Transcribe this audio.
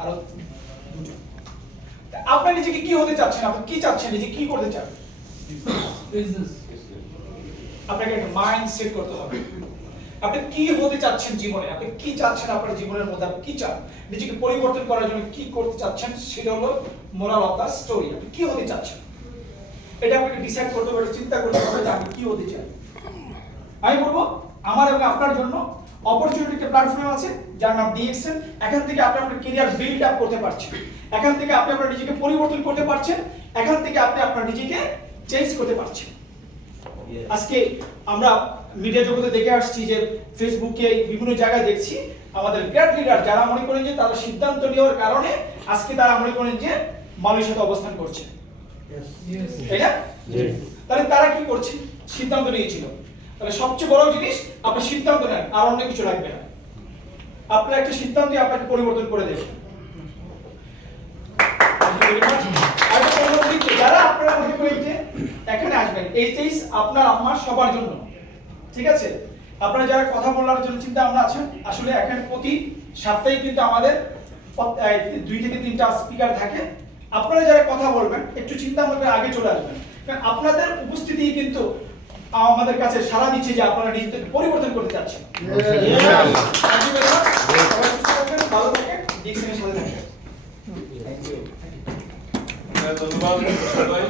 আরো দুজন। আপনি নিজেকে কি হতে চাচ্ছেন, আপনি কি চাচ্ছেন, নিজে কি করতে চান? বিজনেস। আপনাকে একটা মাইন্ড সেট করতে হবে। আপনি কি হতে চাচ্ছেন জীবনে, আপনি কি চাচ্ছেন আপনার জীবনের মধ্যে, আপনি কি চান, নিজেকে পরিবর্তন করার জন্য কি করতে চাচ্ছেন, সেটা হলো মোরাল অফ দা স্টোরি। আপনি কি হতে চাচ্ছেন এটা আপনাকে ডিসাইড করতে হবে, চিন্তা করতে হবে যে আমি কি হতে চাই। আমি বলবো আমার এবং আপনার জন্য অপরচুনিটি একটা প্ল্যাটফর্ম আছে যার নাম ডিএক্সএন। এখান থেকে আপনি আপনার ক্যারিয়ার বিল্ড আপ করতে পারছেন, এখান থেকে আপনি আপনার নিজেকে পরিবর্তন করতে পারছেন, এখান থেকে আপনি আপনার নিজেকে চেঞ্জ করতে পারছেন। আজকে আমরা মিডিয়া জগতে দেখে আসছি যে ফেসবুকে বিভিন্ন জায়গায় দেখছি আমাদের গ্রেট লিডার যারা মনে করেন যে তারা সিদ্ধান্ত নেওয়ার কারণে আজকে তারা মনে করেন যে মানুষের সাথে অবস্থান করছে, তাই না? তাহলে তারা কি করছে? সিদ্ধান্ত নিয়েছিল। তাহলে সবচেয়ে বড় জিনিস আপনি সিদ্ধান্ত নেন, আর অন্য কিছু লাগবে না। আপনার একটা সিদ্ধান্তই আপনাকে পরিবর্তন করে দেবে। আর পরবর্তীতে যারা আপনারা মনে করেন যে এখানে আসবেন, এইচএস আপনার আমার সবার জন্য, ঠিক আছে? আপনারা যারা কথা বলার জন্য চিন্তা ভাবনা আছেন, আসলে এখানে প্রতি সপ্তাহে কিন্তু আমাদের 2 থেকে 3টা স্পিকার থাকে। আপনারা যারা কথা বলবেন একটু চিন্তা ভাবনা করে আগে চলে আসবেন, কারণ আপনাদের উপস্থিতি কিন্তু আমাদের কাছে সাড়া দিচ্ছে যে আপনারা নিজেদেরকে পরিবর্তন করতে চাচ্ছেন। ভালো থাকেন, ডিএক্সএন এর সাথে থাকেন। ধন্যবাদ সবাই।